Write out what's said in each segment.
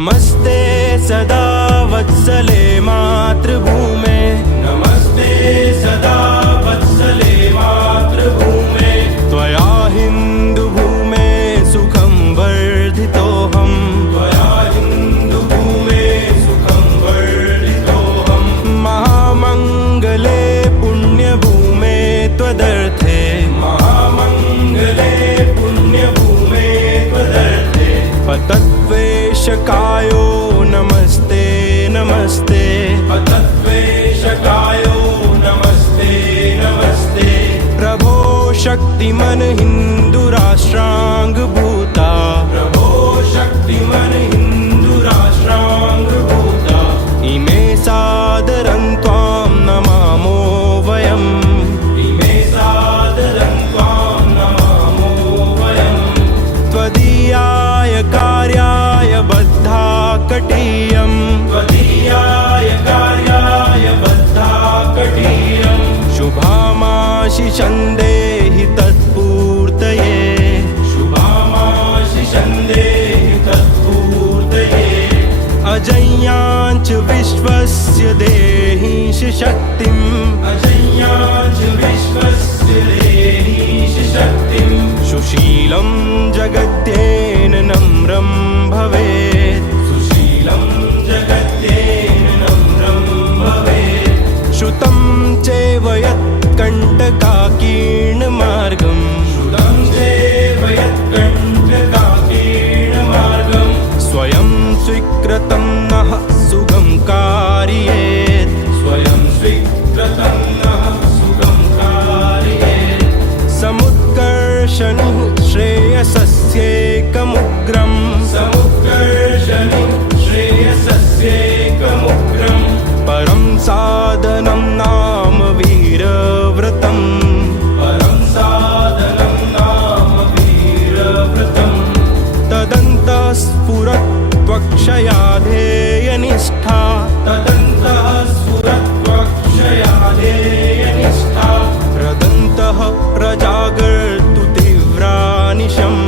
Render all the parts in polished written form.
नमस्ते सदा वत्सले मातृभूमे, नमस्ते सदा वत्सले मातृभूमे। त्वया हिन्दुभूमे सुखं वर्धितोऽहम्, त्वया हिन्दुभूमे सुखं वर्धितोऽहम्। महामङ्गले पुण्यभूमे त्वदर्थे, महामङ्गले पुण्यभूमे त्वदर्थे। पतद्वेषकायो नमस्ते नमस्ते, पतद्वेषकायो नमस्ते नमस्ते। प्रभो शक्तिमन हिन्दुराष्ट्राङ्गभूता, प्रभो शक्तिमन हिन्दुराष्ट्राङ्गभूता। इमे सादरं त्वां नमामो वयम्, इमे सादरं त्वां नमामो वयम्। त्वदीयाय कार्याय बद्धा कटीयम्, त्वदीयाय कार्याय बद्धा कटीयम्। शुभामाशिषं देहि तत्पूर्तये, शुभामाशिषं देहि तत्पूर्तये। अजय्याञ्च विश्वस्य देहीश शक्तिम्, अजय्याञ्च विश्वस्य देहीश शक्तिम्। सुशीलं जगत्येन नम्रं भवेत्, सुशीलं जगत्येन नम्रं भवेत्। श्रुतं चैव यत्कण्टकाकीर्णमार्गम्, श्रुतं चैव यत्कण्टकाकीर्णमार्गम्। स्वयं स्वीकृतं नः सुगं कारयेत्, स्वयं स्वीकृतं नः सुगं कारयेत्। समुत्कर्षणुः श्रेयसस्येकमुग्रम्, समुत्कर्षणुः श्रेयसस्येकमुग्रम्। परं साधनं नाम वीरव्रतम्, परं साधनं नाम वीरव्रतम्। तदन्तः स्फुरत्वक्षया ध्येयनिष्ठा, तदन्तः स्फुरत्वक्षया ध्येयनिष्ठा। रदन्तः प्रजागर्तु तीव्रानिशम्,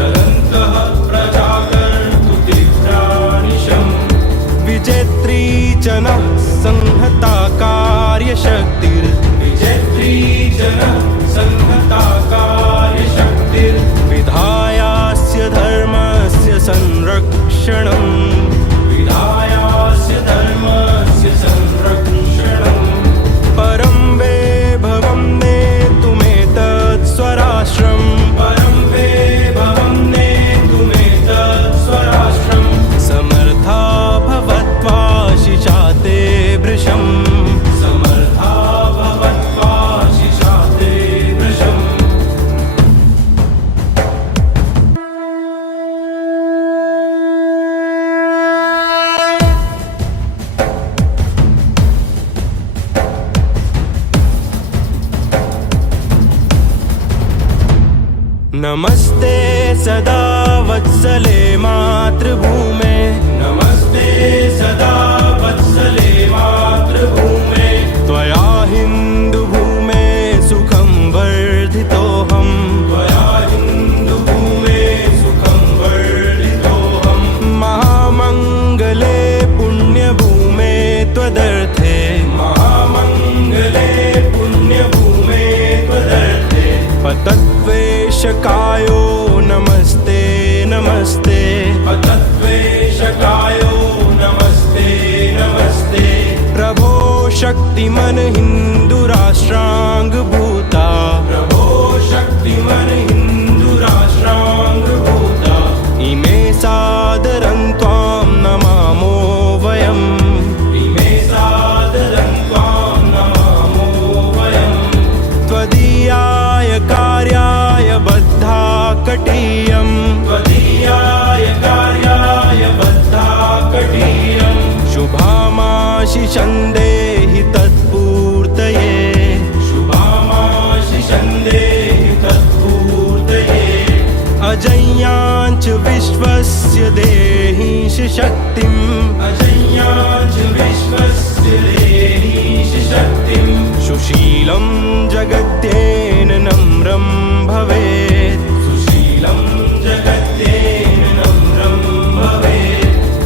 रदन्तः प्रजागर्तु तीव्रानिशम्। विजेत्री जनः संहता कार्यशक्तिर्, विजेत्री जनः संहता कार्यशक्तिर्। विधायास्य धर्मस्य संरक्षणम्, विधायास्य धर्मस्य संरक्षणम्। परं वैभवं नेतुमेतत् स्वराष्ट्रम्, परं वैभवं नेतुमेतत् स्वराष्ट्रम्। समर्था भवत्वाशिषा ते भृशम्, समर्था भवत्वाशिषा ते भृशम्। नमस्ते सदा वत्सले मातृभूमे, नमस्ते सदा वत्सले मातृभूमे। त्वया हिन्दुभूमे सुखं वर्धितोऽहम्, त्वया हिन्दुभूमे सुखं वर्धितोऽहम्। महामङ्गले पुण्यभूमे त्वदर्थे, महामङ्गले पुण्यभूमे त्वदर्थे। पतद्वेषकायो नमस्ते नमस्ते, पतद्वेषकायो नमस्ते नमस्ते। प्रभो शक्तिमन हिन्दुराष्ट्राङ्गभूता, प्रभो शक्तिमन हिन्दुराष्ट्राङ्गभूता। इमे सादरं त्वां नमामो वयम्, इमे सादरं त्वां नमामो वयम्। त्वदीयाय कार्याय बद्धा कटीयम्, त्वदीयाय कार्याय बद्धा कटीयम्। शुभामाशिषं देहि तत्पूर्तये, शुभामाशिषं देहि तत्पूर्तये। अजय्याञ्च विश्वस्य देहीश शक्तिम्, अजय्याञ्च विश्वस्य देहीश शक्तिम्। सुशीलं जगत्येन नम्रं भवेत्, सुशीलं जगत्येन नम्रं भवेत्।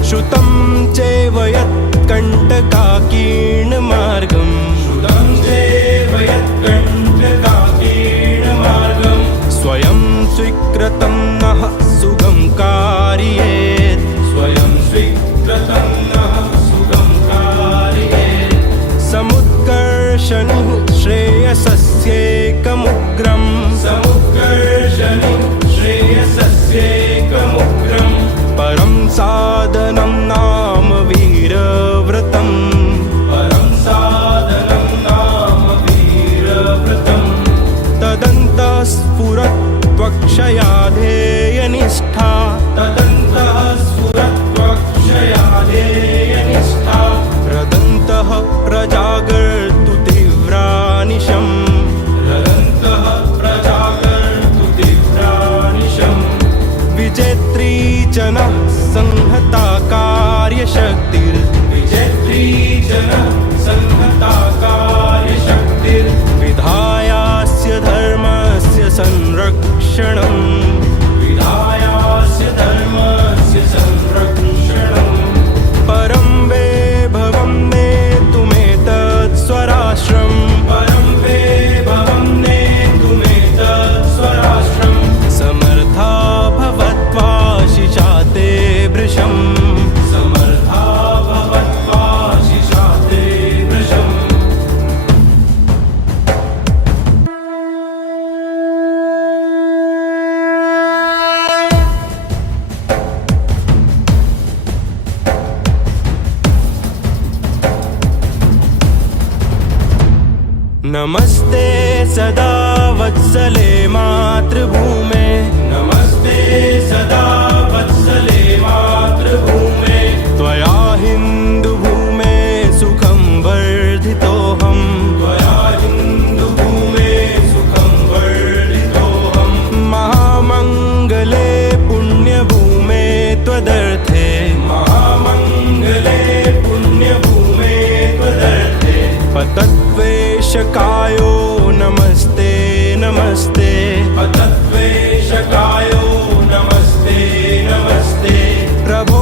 नमस्ते सदा वत्सले मातृभूमे, नमस्ते सदा वत्सले मातृभूमे, त्वया हिन्दुभूमे सुखं वर्धितोऽहम्, त्वया हिन्दुभूमे सुखं वर्धितोऽहम्, महामङ्गले पुण्यभूमे त्वदर्थे, महामङ्गले पुण्यभूमे त्वदर्थे, पतत्वेशकायो नमस्ते नमस्ते, पतत्वेशकायो नमस्ते नमस्ते, प्रभो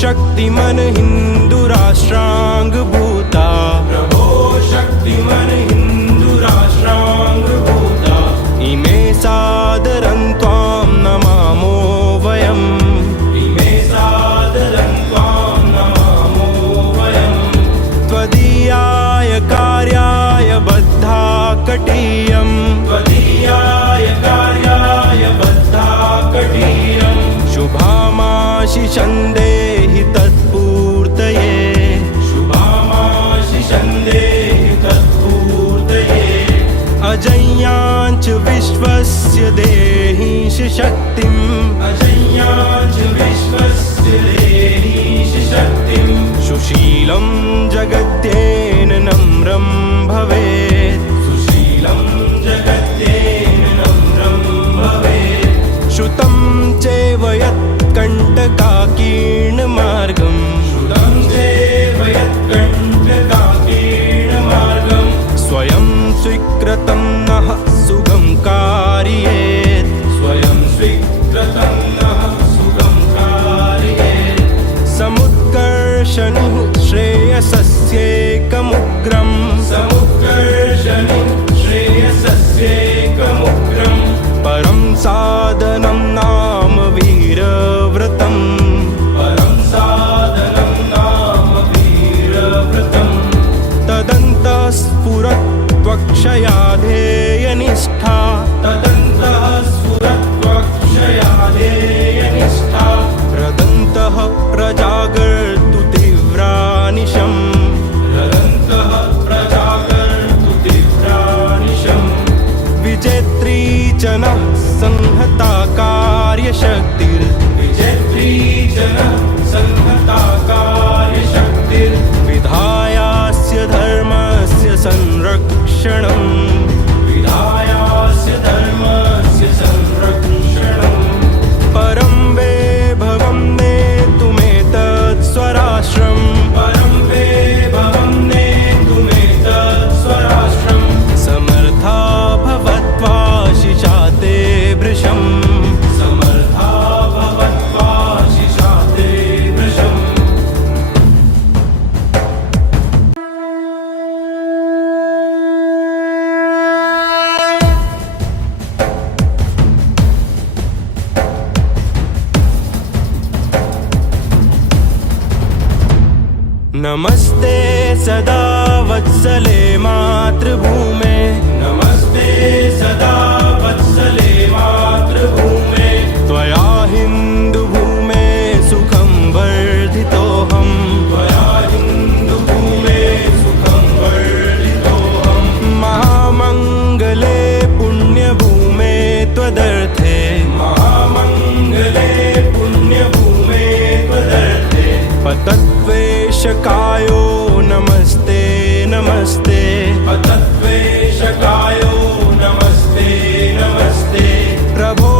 शक्तिमन हिन्दुराष्ट्राङ्गभूता, प्रभो शक्तिमन हिन्दुराष्ट्राङ्गभूता, इमे सादरं त्वां नमामो वयम्, इमे सादरं त्वां नमामो वयम्, त्वदीयाय कार्याय बद्धा कटीयम्, त्वदीयाय कार्याय बद्धा कटीयम्, शुभामाशिषं देहि तत्पूर्तये, शुभामाशिषं देहि तत्पूर्तये, अजय्याञ्च विश्वस्य देहीश शक्तिम्, अजय्याञ्च विश्वस्य देहीश शक्तिम्, सुशीलं जगत्येन नम्रं भवेत्, सुशीलं जगत्येन नम्रं भवेत्, श्रुतं चैव यत्कण्टकाकीर्णमार्गम्, श्रुतं चैव यत्कण्टकाकीर्णमार्गम्, स्वयं स्वीकृतं नः सुगं कारयेत्, स्वयं स्वीकृतं नः सुगं कारयेत्, समुत्कर्षणि श्रेयसस्यैकमुग्रम्, समुत्कर्षणि श्रेयसस्यैकमुग्रम्, परं साधनं नाम वीरव्रतम्, परं साधनं नाम वीरव्रतम्, तदन्तः स्फुरत्वक्षया ध्येयनिष्ठा, तदन्तः स्फुरत्वक्षया ध्येयनिष्ठा, रदन्तः प्रजागर्तु तीव्रानिशम्, रदन्तः प्रजागर्तु तीव्रानिशम्, विजेत्री च नः संहता कार्यशक्तिर्, विजेत्री च नः संहता कार्यशक्तिर्, विधायास्य धर्मस्य संरक्षणम्, विधायास्य धर्मस्य संरक्षणम्, परं वैभवं नेतुमेतत् स्वराष्ट्रम्, परं वैभवं नेतुमेतत् स्वराष्ट्रम्, समर्था भवत्वाशिषा ते भृशम्, समर्था भवत्वाशिषा ते भृशम्। नमस्ते सदा वत्सले मातृभूमे, नमस्ते सदा वत्सले मातृभूमे, त्वया हिन्दुभूमे सुखं वर्धितोऽहम्, त्वया हिन्दुभूमे सुखं वर्धितोऽहम्, महामङ्गले पुण्यभूमे त्वदर्थे, महामङ्गले पुण्यभूमे त्वदर्थे, पतत्वेशकायो नमस्ते नमस्ते, पतत्वेशकायो नमस्ते नमस्ते, प्रभो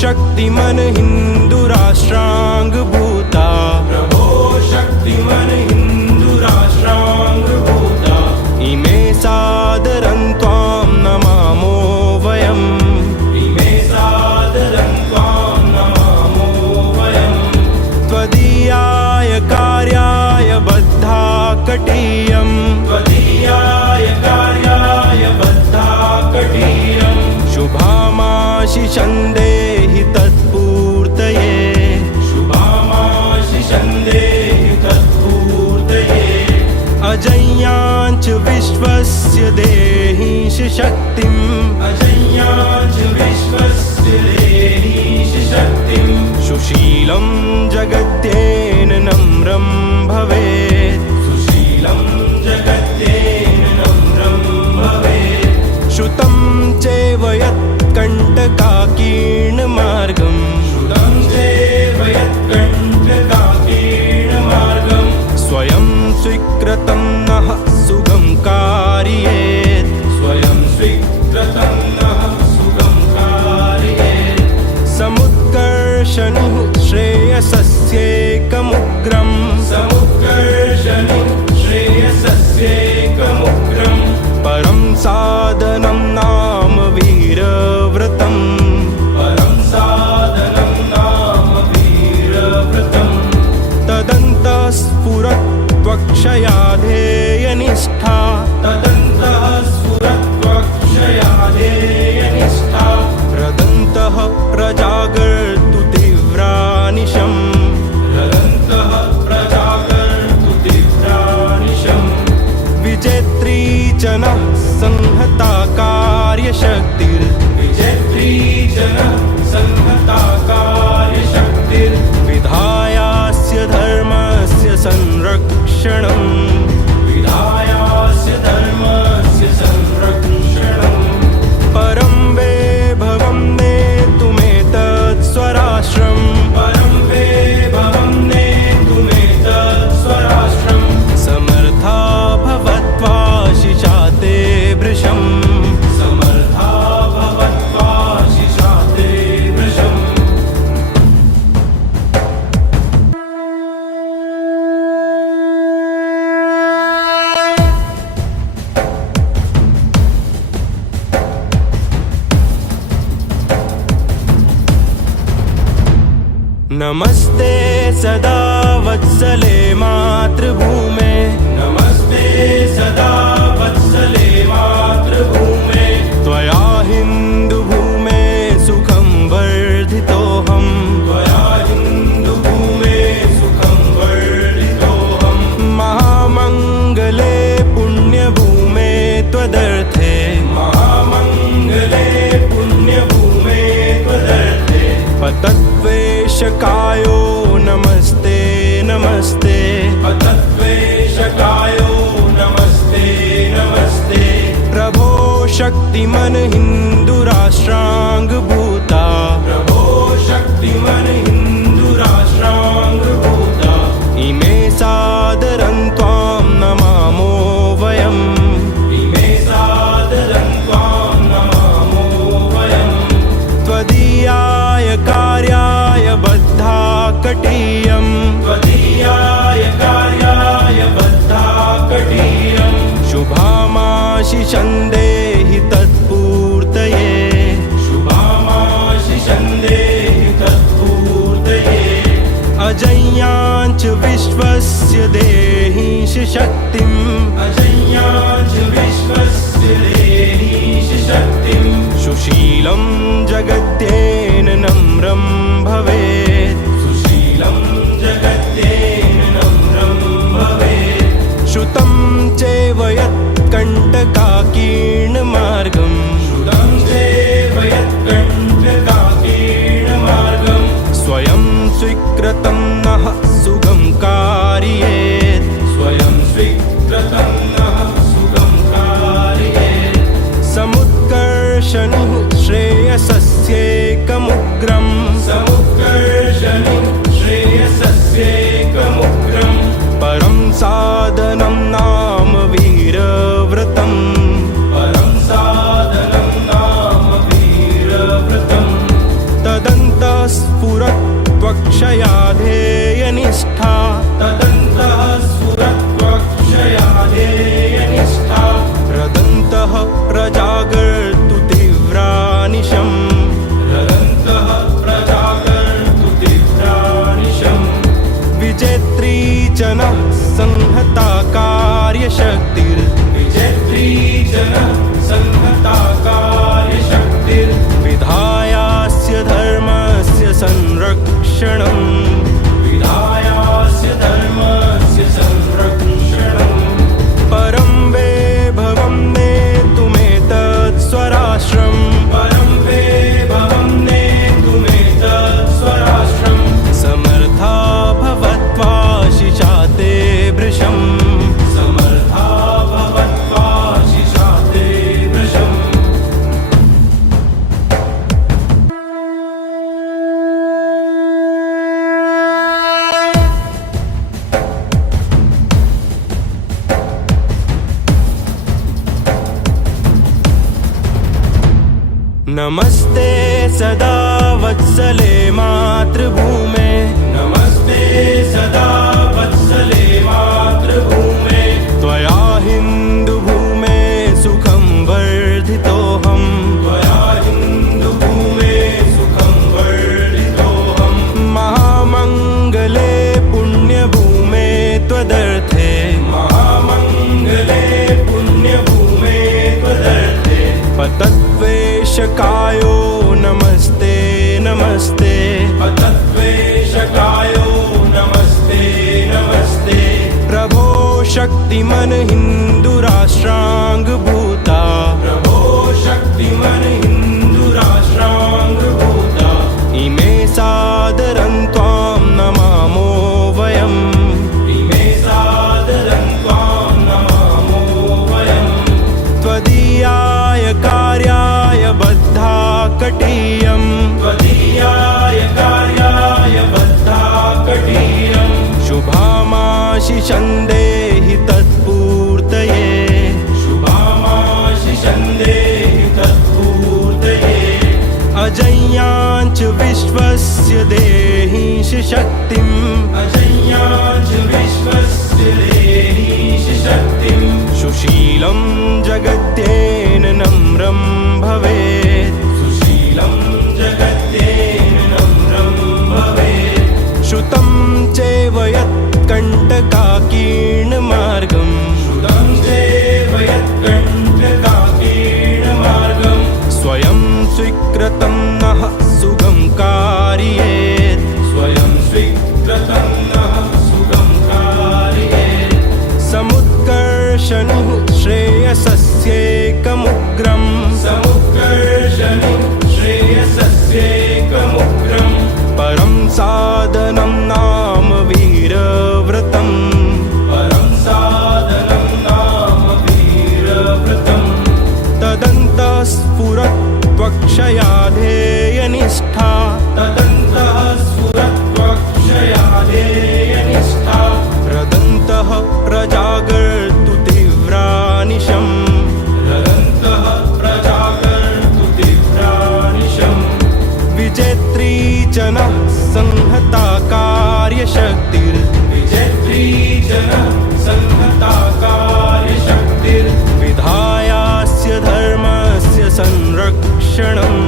शक्तिमन हिन्दुराष्ट्राङ्गभूता, प्रभो शक्तिमन हिन्दुराष्ट्राङ्गभूता, इमे सादरं त्वां नमामो वयम्, इमे सादरं त्वां नमामो वयम्, त्वदीयाय कार्याय बद्धा कटीयम्, त्वदीयाय कार्याय बद्धा कटीयम्, शुभामाशिषं देहि तत्पूर्तये, शुभामाशिषं देहि तत्पूर्तये, अजय्याञ्च विश्वस्य देहीश शक्तिम्, अजय्याञ्च विश्वस्य देहीश शक्तिम्, सुशीलं जगत्येन नम्रं भवेत्, सुशीलं जगत्येन नम्रं भवेत्, स्फुरत्वक्षया ध्येयनिष्ठा तदन्तः स्फुरत्वक्षया ध्येयनिष्ठा रदन्तः प्रजागर्तु तीव्रानिशम् रदन्तः प्रजागर्तु तीव्रानिशम् विजेत्री च नः संहता कार्यशक्तिर् विजेत्री च नः संहता कार्यशक्तिर्विधायास्य धर्मस्य संरक्षणम् विधायास्य धर्मस्य संरक्षणम् परं वैभवं नेतुमेतत् स्वराष्ट्रम् परं वैभवं नेतुमेतत् स्वराष्ट्रम् समर्था भवत्वा शिशाते भृशम् समर्था भवत्वा शिशाते भृशम् नमस्ते सदा वत्सले मातृभूमे नमस्ते सदा वत्सले मातृभूमे त्वया हिन्दुभूमे सुखं वर्धितोऽहम् त्वया हिन्दुभूमे सुखं वर्धितोऽहम् महामङ्गले पुण्यभूमे त्वदर्थे महामङ्गले पुण्यभूमे त्वदर्थे पतत्वेषकायो नमस्ते नमस्ते पतत्वेषकायो नमस्ते नमस्ते प्रभो शक्तिमन् हिन्दुराष्ट्राङ्गभूता प्रभो शक्तिमन् हिन्दुराष्ट्राङ्गभूता इमे सादरं त्वां नमामो वयम् इमे सादरं त्वां नमामो वयम् त्वदीयाय कार्याय बद्धा कटीयम् त्वदीयाय कार्याय बद्धा कटीयम् शुभामाशिषं देहि तत्पूर्तये शुभामाशिषं देहि तत्पूर्तये अजय्याञ्च विश्वस्य देहीश शक्तिम् अजय्याञ्च विश्वस्य देहीश शक्तिम् सुशीलं जगत्येन नम्रं भवेत् सुशीलं जगत्येन नम्रं भवेत् श्रुतं चैव यत्कण्टकाकीर्णमार्गम् श्रुतं चैव यत्कण्टकाकीर्णमार्गम् स्वयं स्वीकृतं नः सुगं कारयेत् स्वयं स्वीकृतं नः सुगं कारयेत् समुत्कर्षणुः श्रेयसस्येकमुग्रम् समुत्कर्षणुः श्रेयसस्येकमुग्रम् परं साधनं नाम वीरव्रतम् परं साधनं नाम वीरव्रतम् तदन्तः स्फुरत्वक्षया ध्येयनिष्ठा तदन्तः स्फुरत्वक्षया ध्येयनिष्ठा रदन्तः प्रजागर्तु तीव्रानिशम् रदन्तः प्रजागर्तु तीव्रानिशम् विजेत्री च नः संहता कार्यशक्तिर् विजेत्री च नः संहता कार्यशक्तिर्विधायास्य धर्मस्य संरक्षणम् विधायास्य धर्मस्य संरक्षणम् परं वैभवं नेतुमेतत् स्वराष्ट्रम् परं वैभवं नेतुमेतत् स्वराष्ट्रम् समर्था भवत्वा शिशाते भृशम् समर्था भवत्वा शिशाते भृशम् नमस्ते सदा वत्सले मातृभूमे नमस्ते सदा वत्सले मातृभूमे त्वया हिन्दुभूमे सुखं वर्धितोऽहम् त्वया हिन्दुभूमे सुखं वर्धितोऽहम् महामङ्गले पुण्यभूमे त्वदर्थे शक्तिमन हिन्दुराष्ट्राङ्गभूता प्रभो शक्तिमन हिन्दुराष्ट्राङ्गभूता इमे सादरं त्वां नमामो वयम् इमे सादरं त्वां नमामो वयम् त्वदीयाय कार्याय बद्धा कटीयम् त्वदीयाय कार्याय बद्धा कटीयम् शुभामाशिषं देहि तत्पूर्तये शुभामाशिषं देहि तत्पूर्तये अजय्याञ्च विश्वस्य देहीश शक्तिम् अजय्याञ्च विश्वस्य देहीश शक्तिम् सुशीलं जगत्येन नम्रं भवेत् सुशीलं जगत्येन नम्रं भवेत् श्रुतं चैव यत्कण्टकाकीर्णमार्गम् श्रुतं चैव यत्कण्टकाकीर्णमार्गम् स्वयं स्वीकृतं नः सुगं कारयेत् स्वयं स्वीकृतं नः सुगं कारयेत् समुत्कर्षणिः श्रेयसस्यैकमुग्रम् समुत्कर्षणिः श्रेयसस्यैकमुग्रम् परं साधनं नाम वीरव्रतम् परं साधनं नाम वीरव्रतम् तदन्तः स्फुरत्वक्षया ध्येयनिष्ठा तदन्तः स्फुरत्वक्षया ध्येयनिष्ठा रदन्तः प्रजागर्तु तीव्रानिशम् रदन्तः प्रजागर्तु तीव्रानिशम् विजेत्री जनः संहता कार्यशक्तिर् विजेत्री जनः संहता कार्यशक्तिर् विधायास्य धर्मस्य संरक्षणम्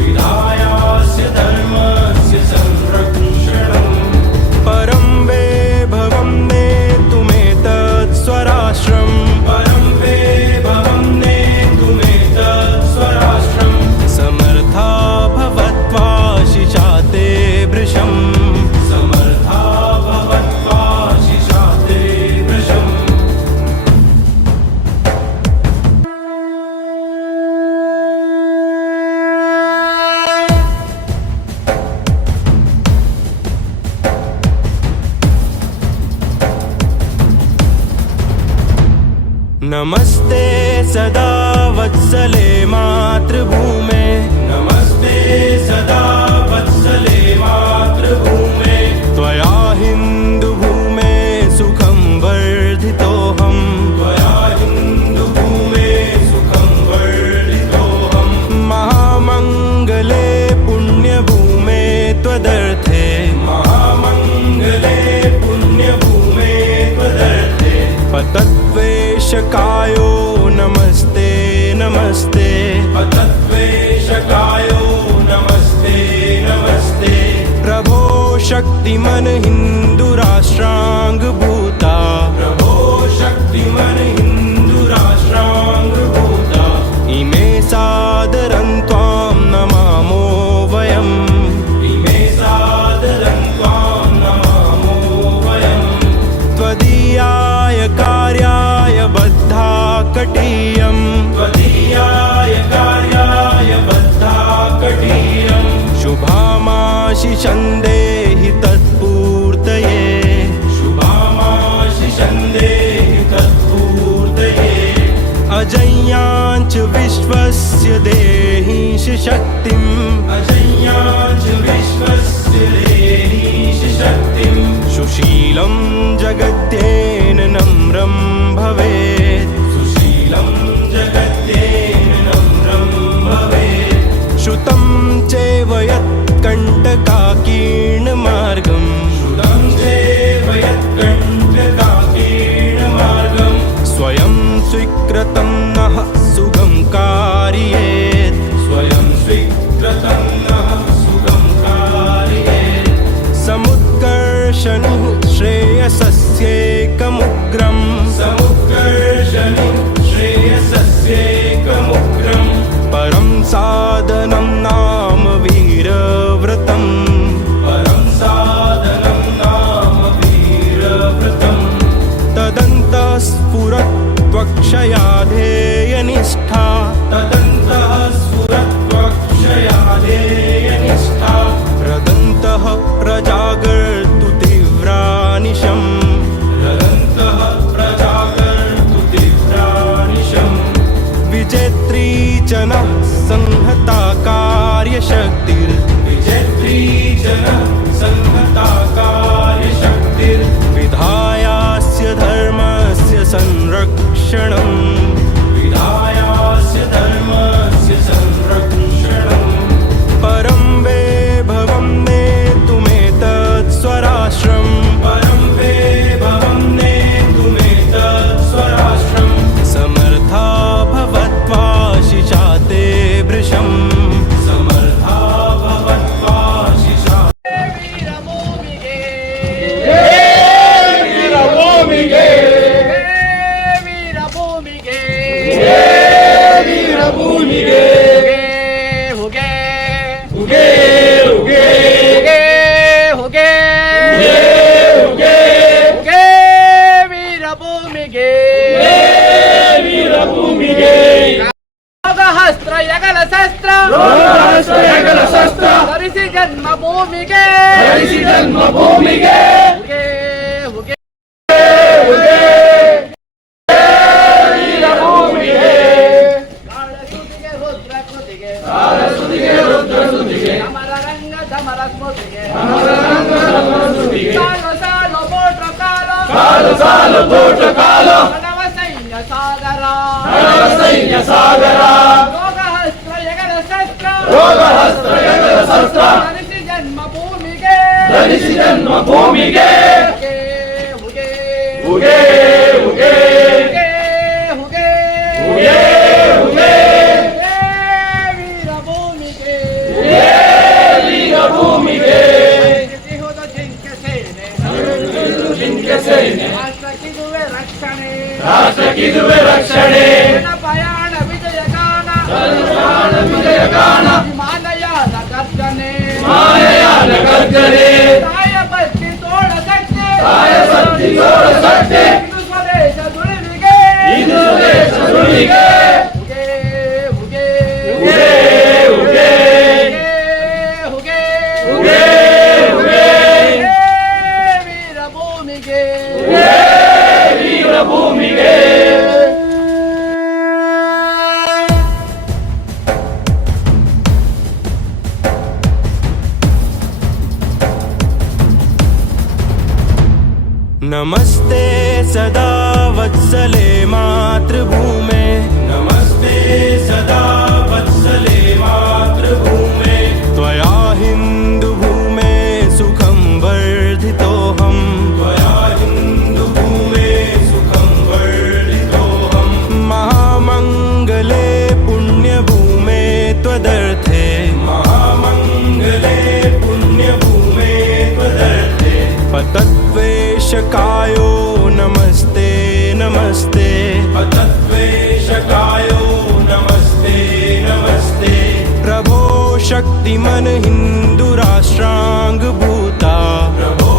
विधायास्य धर्मस्य संरक्षणम् परं वैभवं नेतुमेतत् स्वराष्ट्रम् परं वैभवं नेतुमेतत् स्वराष्ट्रम् समर्था भवत्वाशिषा ते भृशम् समर्था भवत्वाशिषा ते भृशम् नमस्ते सदा वत्सले मातृभूमे नमस्ते सदा वत्सले मातृभूमे त्वया हिन्दुभूमे सुखं वर्धितोऽहम् त्वया हिन्दुभूमे सुखं वर्धितोऽहम् महामङ्गले पुण्यभूमे त्वदर्थे महामङ्गले पुण्यभूमे त्वदर्थे पतत्वेषकायो नमस्ते नमस्ते पतत्वेषकायो नमस्ते नमस्ते प्रभो शक्तिमन हिन्दुराष्ट्राङ्गभूता प्रभो शक्तिमन हिन्दुराष्ट्राङ्गभूता इमे सादरं त्वां नमामो वयम् इमे सादरं त्वां नमामो वयम् त्वदीयाय कार्याय बद्धा कटीयम् त्वदीयाय कार्याय बद्धा कटीयम् शुभामाशिषं देहि तत्पूर्तये शुभामाशिषं देहि तत्पूर्तये अजय्याञ्च विश्वस्य देहीश शक्तिम् अजय्याञ्च विश्वस्य देहीश शक्तिम् सुशीलं जगत्येन नम्रं भवेत् सुशीलं जगत्येन नम्रं भवेत् श्रुतं चैव यत्कण्टकाकीर्णमार्गम् श्रुतं चैव यत्कण्टकाकीर्णमार्गम् स्वयं स्वीकृतं नः सुगं कारयेत् स्वयं स्वीकृतं नः सुगं कारयेत् समुत्कर्षणिः श्रेयसस्यैकमुग्रम् स्फुरत्वक्षया ध्येयनिष्ठा तदन्तः स्फुरत्वक्षया ध्येयनिष्ठा रदन्तः प्रजागर्तु तीव्रानिशम् रदन्तः प्रजागर्तु तीव्रानिशम् विजेत्री च नः संहता कार्यशक्तिर् विजेत्री च नः संहता कार्यशक्तिर् विधायास्य धर्मस्य संरक्षणम् विधायास्य धर्मस्य संरक्षणम् परं वैभवं नेतुमेतत् स्वराष्ट्रम् परं वैभवं नेतुमेतत् स्वराष्ट्रम् समर्था भवत्वा शिशा ते भृशम् समर्था भवत्वा शिशा ಧರಿಸಿ ಜನ್ಮಭೂಮಿಗೆ ರುದ್ರಸುತಿಗೆ ಸಮರ ರಂಗ ಸಮರ ಸ್ಮೃತಿಗೆ ಸಾಲು ಬೋಟ್ರ ಕಾಲು ಕಡವ ಸೈನ್ಯ ಸಾಗರ ರೋಗಹಸ್ತ್ರ ಯಗಲ ಶಸ್ತ್ರ ಧರಿಸಿ ಜನ್ಮಭೂಮಿಗೆ ಹುಗೆ ವೀರಭೂಮಿಗೆ ಹೋದ ಜಿಂಕೆ ಸೇನೆ ರಾಷ್ಟ್ರಕ್ಕಿದುವೆ ರಕ್ಷಣೆ ಪಯಾಣ ವಿಜಯಗಾನ ಹಿಮಾಲಯದ ಗರ್ಜನೆ ತಾಯ ಬತ್ತಿ ತೋಳ ಸಟ್ಟೆ ಇದು ಸ್ವದೇಶ ದುಡಿವಿಗೆ ವೀರಭೂಮಿಗೆ नमस्ते सदा वत्सले मातृभूमे नमस्ते सदा वत्सले मातृभूमे त्वया हिन्दुभूमे सुखं वर्धितोऽहं त्वया हिन्दुभूमे सुखं वर्धितोऽहं महामङ्गले पुण्यभूमे त्वदर्थे महामङ्गले पुण्यभूमे त्वदर्थे पतत्वेशकायो नमस्ते नमस्ते पतत्वेशकायो नमस्ते नमस्ते प्रभो शक्तिमन हिन्दुराष्ट्राङ्गभूता प्रभो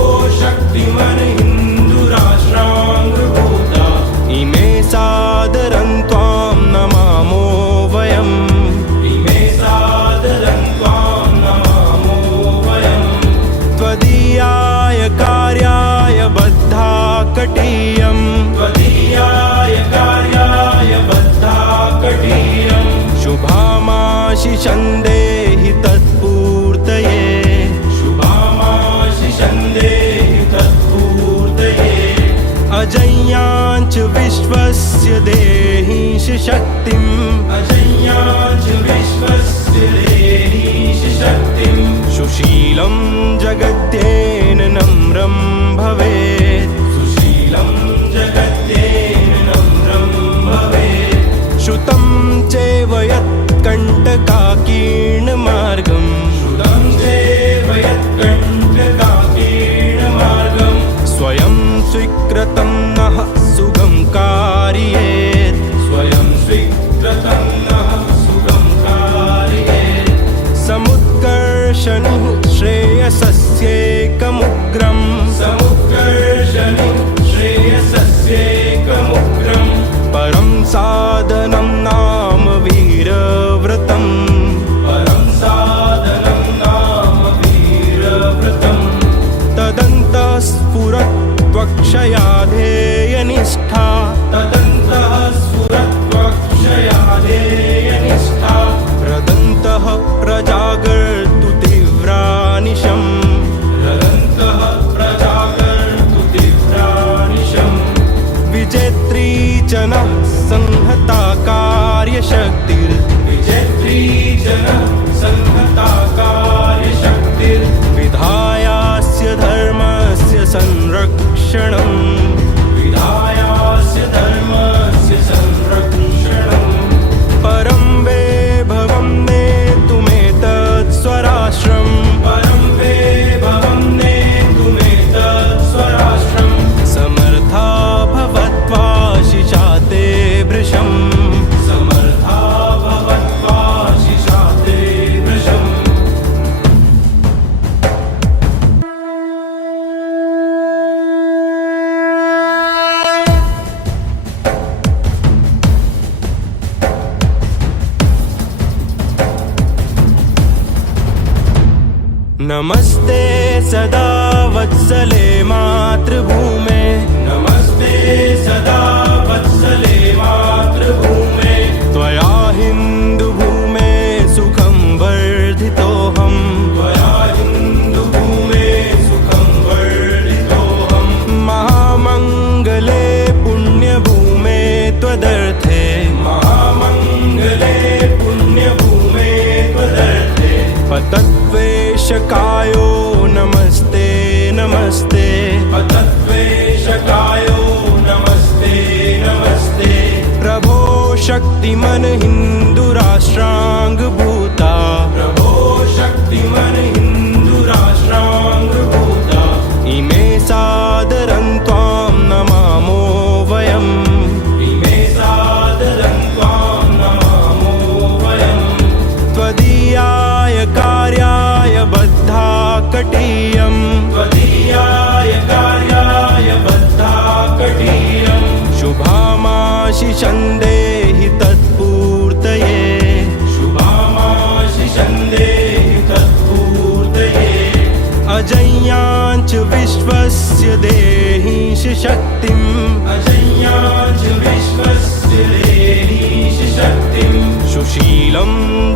शक्तिमन हिन्दुराष्ट्राङ्गभूता इमे सादरं त्वां नमामो वयम् इमे सादरं त्वां नमामो वयम् त्वदीयाय कार्याय बद्धा कटीयम् त्वदीयाय कार्याय बद्धा कटीयम् शुभामाशिषं देहि तत्पूर्तये शुभामाशिषं देहि तत्पूर्तये अजय्याञ्च विश्वस्य देहीश शक्तिम् अजय्याञ्च विश्वस्य देहीश शक्तिम् सुशीलं जगत्येन नम्रं भवेत् सुशीलं जगत्येन नम्रं भवेत् श्रुतं चैव यत्कण्टकाकीर्णमार्गं श्रुतं चैव यत्कण्टकाकीर्णमार्गं स्वयं स्वीकृतं नः सुगं कारयेत् स्वयं स्वीकृतं नः सुगं कारयेत् समुत्कर्षणुः श्रेयसस्येकमुग्रं समुत्कर्षणुः जनः संहता कार्यशक्तिर् विजेत्री जनः संहता कार्यशक्तिर् विधायास्य धर्मस्य संरक्षणम् विधायास्य धर्मस्य संरक्षणम् परं वैभवं नेतुमेतत् स्वराष्ट्रम् परं वैभवं नेतुमेतत् स्वराष्ट्रम् समर्था भवत्वा शिशाते भृशम् समर्था भवत्वा शिशाते भृशम् नमस्ते सदा वत्सले मातृभूमे नमस्ते सदा वत्सले मातृभूमे त्वया हिन्दुभूमे सुखं वर्धितोऽहम् त्वया हिन्दुभूमे सुखं वर्धितोऽहम् महामङ्गले पुण्यभूमे त्वदर्थे महामङ्गले पुण्यभूमे त्वदर्थे पतद्वेषकायो नमस्ते नमस्ते पतद्वेषकायो नमस्ते नमस्ते प्रभो शक्तिमन् हिन्दुराष्ट्राङ्गभूता प्रभो शक्तिमन् हिन्दुराष्ट्राङ्गभूता इमे सादरं त्वां नमामो वयम् इमे सादरं त्वां नमामो वयम् त्वदीयाय कार्याय बद्धा कटीयम् त्वदीयाय कार्याय बद्धा कटीयम् शुभामाशिषं देहि तत्पूर्तये शुभामाशिषं देहि तत्पूर्तये अजय्याञ्च विश्वस्य देहीश शक्तिम् अजय्याञ्च विश्वस्य देहीश शक्तिम् सुशीलं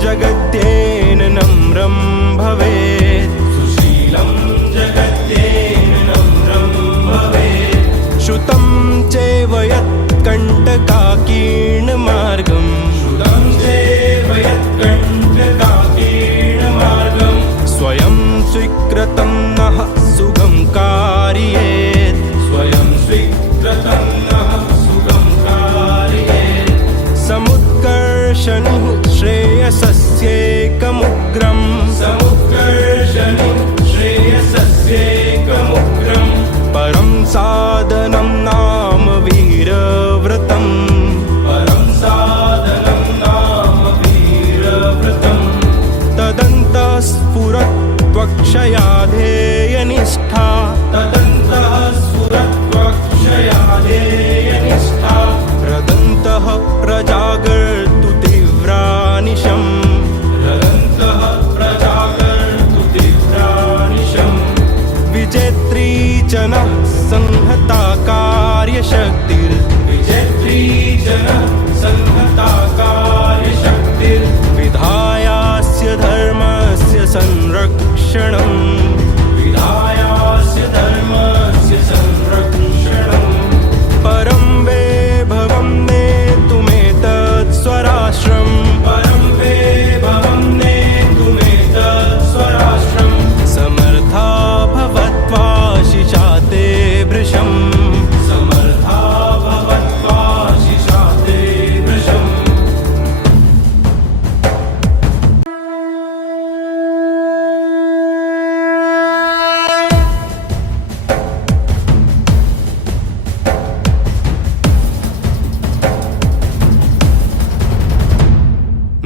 जगत्येन नम्रं भवेत् सुशीलं जगत्येन नम्रं भवेत् श्रुतं चैव यत्कण्टकाकीर्णमार्गम् श्रुतं चैव यत्कण्टकाकीर्णमार्गम् स्वयं स्वीकृतं नः सुगं कारयेत् स्वयं स्वीकृतं नः सुगं कारयेत् समुत्कर्षणुः श्रेयसस्यैकमुग्रम् समुत्कर्षणुः श्रेयसस्यैकमुग्रम् परं साधनं नाम वीरव्रतम् परं साधनं नाम वीरव्रतम् तदन्तः स्फुरत्वक्षया ध्येयनिष्ठा तदन्तः स्फुरत्वक्षया ध्येयनिष्ठा रदन्तः प्रजागर्तु तीव्रानिशम् रदन्तः प्रजागर्तु तीव्रानिशम् विजेत्री जनः संहता कार्यशक्तिर् विजेत्री जनः संहता कार्यशक्तिर् विधायास्य धर्मस्य संरक्षणम् विधायास्य धर्मस्य संरक्षणम् परं वैभवं नेतुमेतत् स्वराष्ट्रम् परं वैभवं नेतुमेतत् स्वराष्ट्रम् समर्था भवत्वा शिशाते भृशम् समर्था भवत्वा शिशाते भृशम्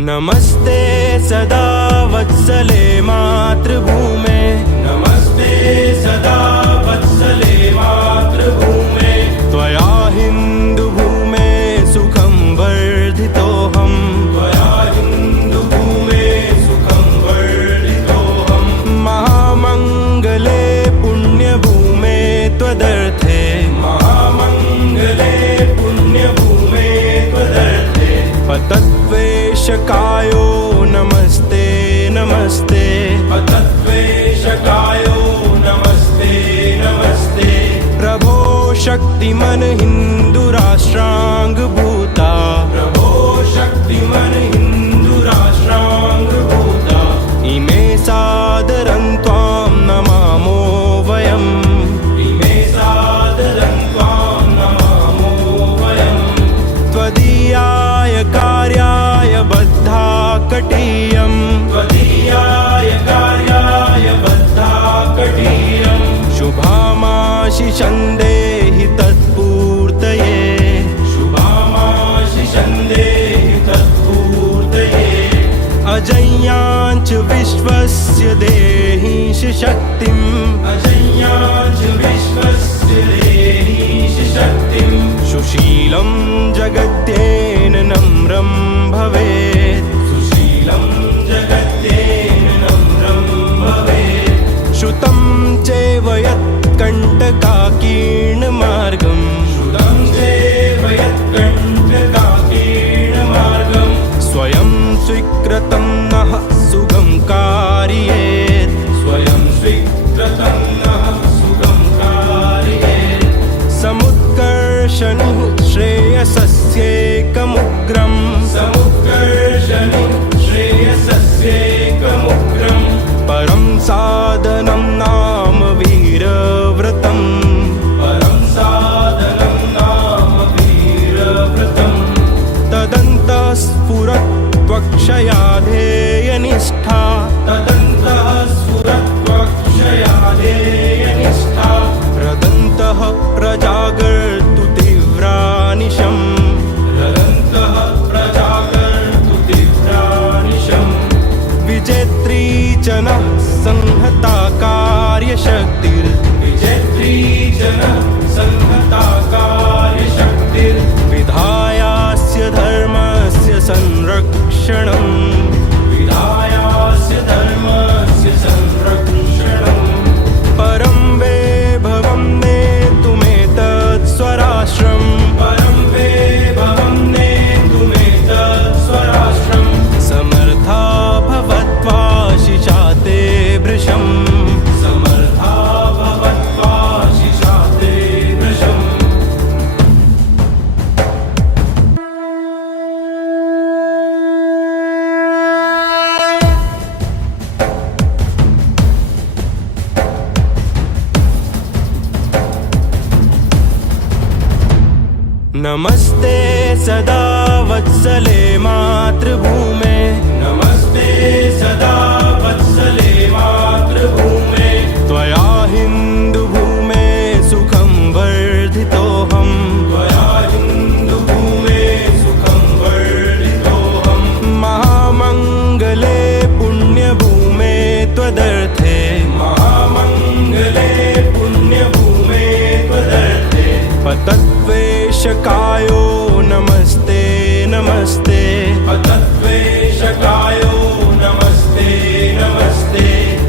नमस्ते सदा वत्सले मातृभूमे नमस्ते सदा वत्सले मातृभूमे त्वया हिन्दुभूमे सुखं वर्धितोऽहम् त्वया हिन्दुभूमे सुखं वर्धितोऽहम् महामङ्गले पुण्यभूमे त्वदर्थे महामङ्गले पुण्यभूमे त्वदर्थे पतद्वेषकायो नमस्ते नमस्ते पतद्वेषकायो नमस्ते नमस्ते प्रभो शक्तिमन् हिन्दुराष्ट्रान् भूता प्रभो शक्तिमन् हिन्दुराष्ट्राङ्गभूता इमे सादरं त्वां नमामो वयम् इमे सादरं त्वां नमामो वयम् त्वदीयाय कार्याय बद्धा कटीयम् त्वदीयाय कार्याय बद्धा कटीयम् शुभामाशिषं देहि तत्पूर्तये शुभामाशिषं देहि तत्पूर्तये अजय्याञ्च विश्वस्य देहीश शक्तिम् अजय्याञ्च विश्वस्य देहीश शक्तिम् सुशीलं जगत्येन नम्रं भवेत् सुशीलं जगत्येन नम्रं भवेत् श्रुतं चैव यत्कण्टकाकीर्णमार्गम् श्रुतं चैव यत्कण्टकाकीर्णमार्गम् स्वयं स्वीकृतं नः सुगं कारयेत् स्वयं स्वीकृतं नः सुगं कारयेत् समुत्कर्षणि श्रेयसस्येकमुग्रम् समुत्कर्षणि श्रेयसस्येकमुग्रम् परं साधनं नाम वीरव्रतम् परं साधनं नाम वीरव्रतम् तदन्तः स्फुरत्वक्षया ध्येयनिष्ठा तदन्तः स्फुरत्वक्षया ध्येयनिष्ठा रदन्तः प्रजागर्तु तीव्रानिशम् रदन्तः प्रजागर्तु तीव्रानिशम् विजेत्री च नः संहता कार्यशक्तिर् विजेत्री च नः संहता कार्यशक्तिर्विधायास्य धर्मस्य संरक्षणम् विधायास्य धर्मस्य संरक्षणम् परं वैभवं नेतुमेतत् स्वराष्ट्रम् परं वैभवं नेतुमेतत् स्वराष्ट्रम् समर्था भवत्वाशिषा ते भृशम् समर्था भवत्वाशिषा ते भृशम् नमस्ते सदा वत्सले मातृभूमे नमस्ते सदा वत्सले मातृभूमे त्वया हिन्दुभूमे सुखं वर्धितोऽहम् त्वया हिन्दुभूमे सुखं वर्धितोऽहम् महामङ्गले पुण्यभूमे त्वदर्थे महामङ्गले पुण्यभूमे त्वदर्थे पतत्वेषकायो नमस्ते नमस्ते पतत्वेषकायो नमस्ते नमस्ते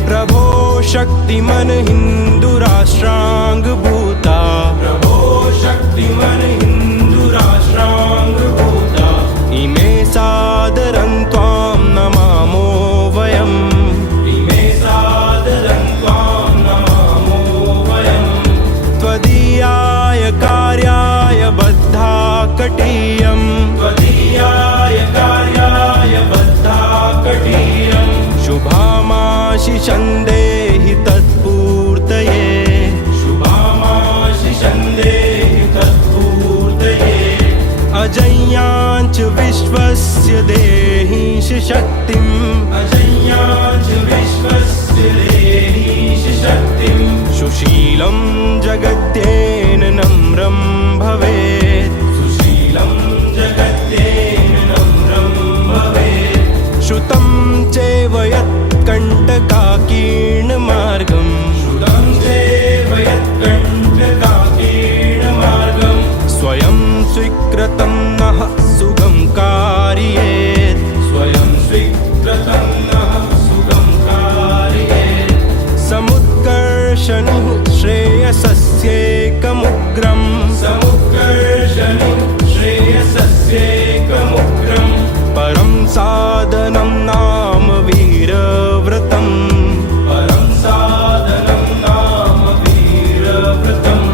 प्रभो शक्तिमन् हिन्दुराष्ट्राङ्गभूता प्रभो शक्तिमन् हिन्दुराष्ट्राङ्गभूता इमे सादरं त्वां नमामो वयम् इमे सादरं त्वां नमामो वयम् त्वदीयाय कार्याय बद्धा कटीयम् त्वदीयाय कार्याय बद्धा कटीयम् शुभामाशिषं देहि तत्पूर्तये शुभामाशिषं देहि तत्पूर्तये अजय्याञ्च विश्वस्य देहीश शक्तिम् अजय्याञ्च विश्वस्य देहीश शक्तिम् सुशीलं जगत्येन नम्रं भवेत् सुशीलं जगत्येन नम्रं भवेत् श्रुतं चैव यत्कण्टकाकीर्णमार्गम् श्रुतं चैव यत्कण्टकाकीर्णमार्गम् स्वयं स्वीकृतं नः सुगं कारयेत् स्वयं स्वीकृतं नः सुगं कारयेत् समुत्कर्षणि श्रेयसस्येकमुग्रम् समुत्कर्षणि श्रेयसस्येकमुग्रम् परं साधनं नाम वीरव्रतम् परं साधनं नाम वीरव्रतम्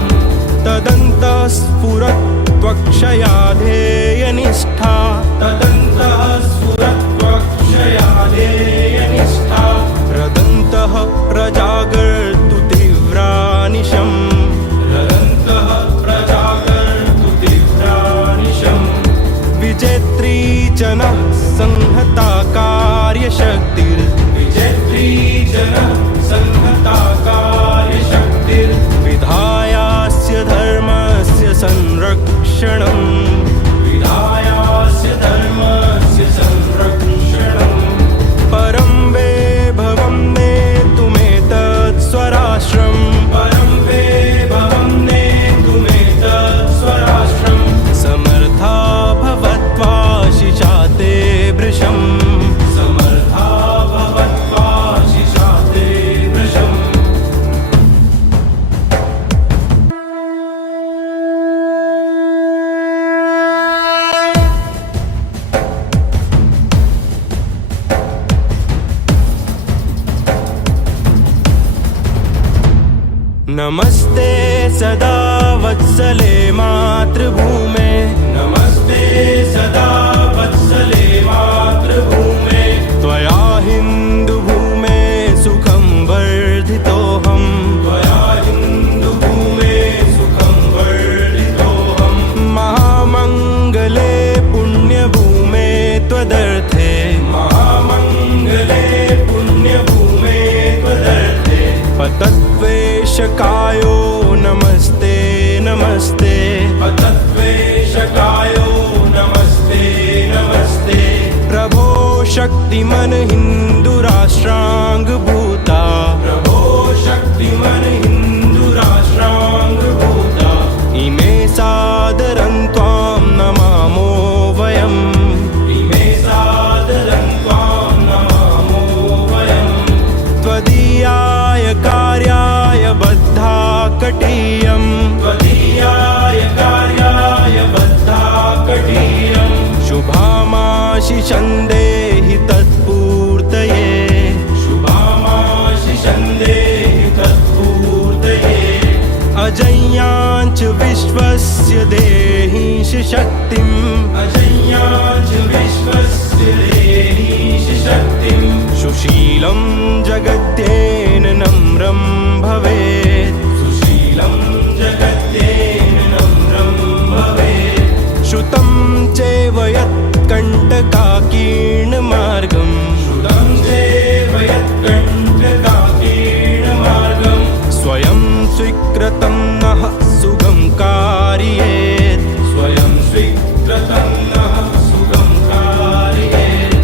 तदन्तः स्फुरत्वक्षया जनः संहता कार्यशक्तिर् विजेत्री जनः संहता कार्यशक्तिर् विधायास्य धर्मस्य संरक्षणम् विधायास्य धर्मस्य संरक्षणम् परं वैभवं नेतुमेतत् स्वराष्ट्रम् परं वैभवं नेतुमेतत् स्वराष्ट्रम् समर्था भवत्वा शिशाते भृशम् समर्था भवत्वा शिशाते भृशम् नमस्ते सदा वत्सले मातृभूमे नमस्ते सदा वत्सले मातृभूमे त्वया हिन्दुभूमे सुखं वर्धितोऽहं त्वया हिन्दुभूमे सुखं वर्धितोऽहं महामङ्गले पुण्यभूमे त्वदर्थे महामङ्गले पुण्यभूमे त्वदर्थे पतत्वेषकायो नमस्ते नमस्ते पतत्वेषकायो नमस्ते नमस्ते प्रभो शक्तिमन् हिन्दुराष्ट्राङ्गभूता प्रभो शक्तिमन् हिन्दुराष्ट्राङ्गभूता इमे सादरं त्वां नमामो वयम् इमे सादरं त्वां नमामो वयम् त्वदीयाय कार्याय बद्धा कटीयम् त्वदीयाय कार्याय बद्धा कटीयम् शुभामाशिषं देहि तत्पूर्तये शुभामाशिषं देहि तत्पूर्तये अजय्याञ्च विश्वस्य देहि शक्तिम् अजय्याञ्च विश्वस्य देहि शक्तिम् सुशीलं जगत्येन नम्रं भवेत् सुशीलं जगत्येन नम्रं भवेत् श्रुतं चैव यत्कण्टकाकीर्णमार्गं श्रुतं चैव यत्कण्टकाकीर्णमार्गं स्वयं स्वीकृतं नः सुगं कारयेत् स्वयं स्वीकृतं नः सुगं कारयेत्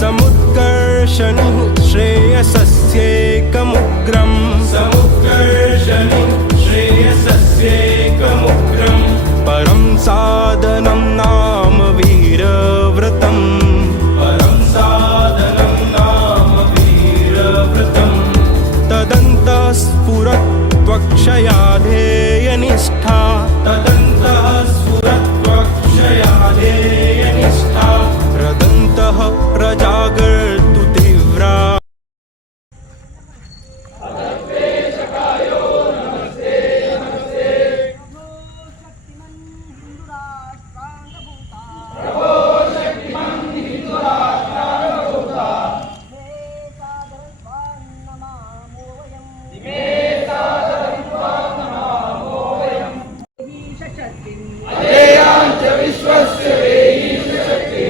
समुत्कर्षणि श्रेयसस्यैकमुग्रं समुत्कर्षणि श्रेयसस्यैकमुग्रं परं साधनं नाम वीरव्रतम् परं साधनं नाम वीरव्रतम् तदन्तः स्फुरत्वक्षया ध्येयनिष्ठा तदन्तः स्फुरत्वक्षया ध्येयनिष्ठा रदन्तः प्रजागर्तु तीव्रा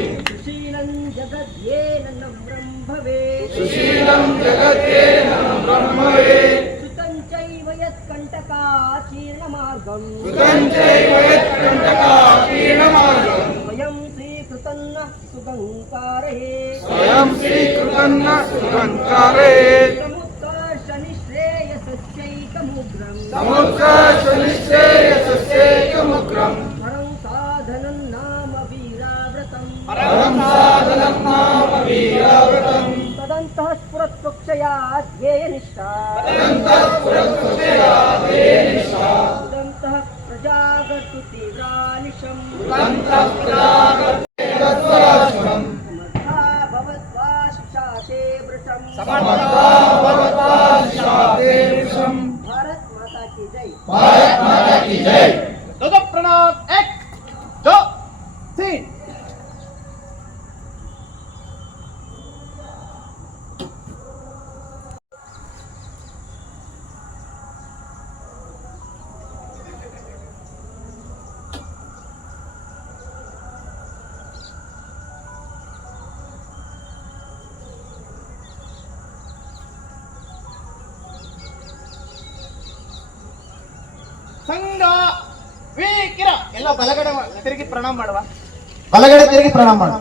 सुशीलं जगद्येन नम्रं भवेत् सुशीलं जगत्येन नम्रं भवेत् सुतं चैव यत्कण्टकाकीर्णमार्गं सुतं चैव यत्कण्टकाकीर्णमार्गं स्वयं श्रीकृतं नः सुगं कारयेत् स्वयं श्रीकृतं नः सुगं कारयेत् समुत्कर्षनिश्रेयसस्यैकमुग्रं समुत्कर्षनिश्रेयसस्यैकमुग्रं परं साधनं नाम वीराव्रतम् परं साधनं नाम वीराव्रतम् तदन्तः स्फुरत्वक्षया ध्येयनिष्ठा तदन्तः स्फुरत्वक्षया ध्येयनिष्ठा तदन्तः प्रजागर्तु तीव्रानिशम् तदन्तः प्रजागर्तु तत्स्वराष्ट्रम् समर्था भवत्वा शिशाते वृषम् समर्था भवत्वा शिशाते वृषम् भारत माता की जय भारत माता की जय दो प्रणाम 1 2 3 ॐ ಸಂಘ ವೀಕಿರ ಎಲ್ಲ ಬಲಗಡೆ ತಿರುಗಿ ಪ್ರಣಾಮ ಮಾಡುವ ಬಲಗಡೆ ತಿರುಗಿ ಪ್ರಣಾಮ ಮಾಡು.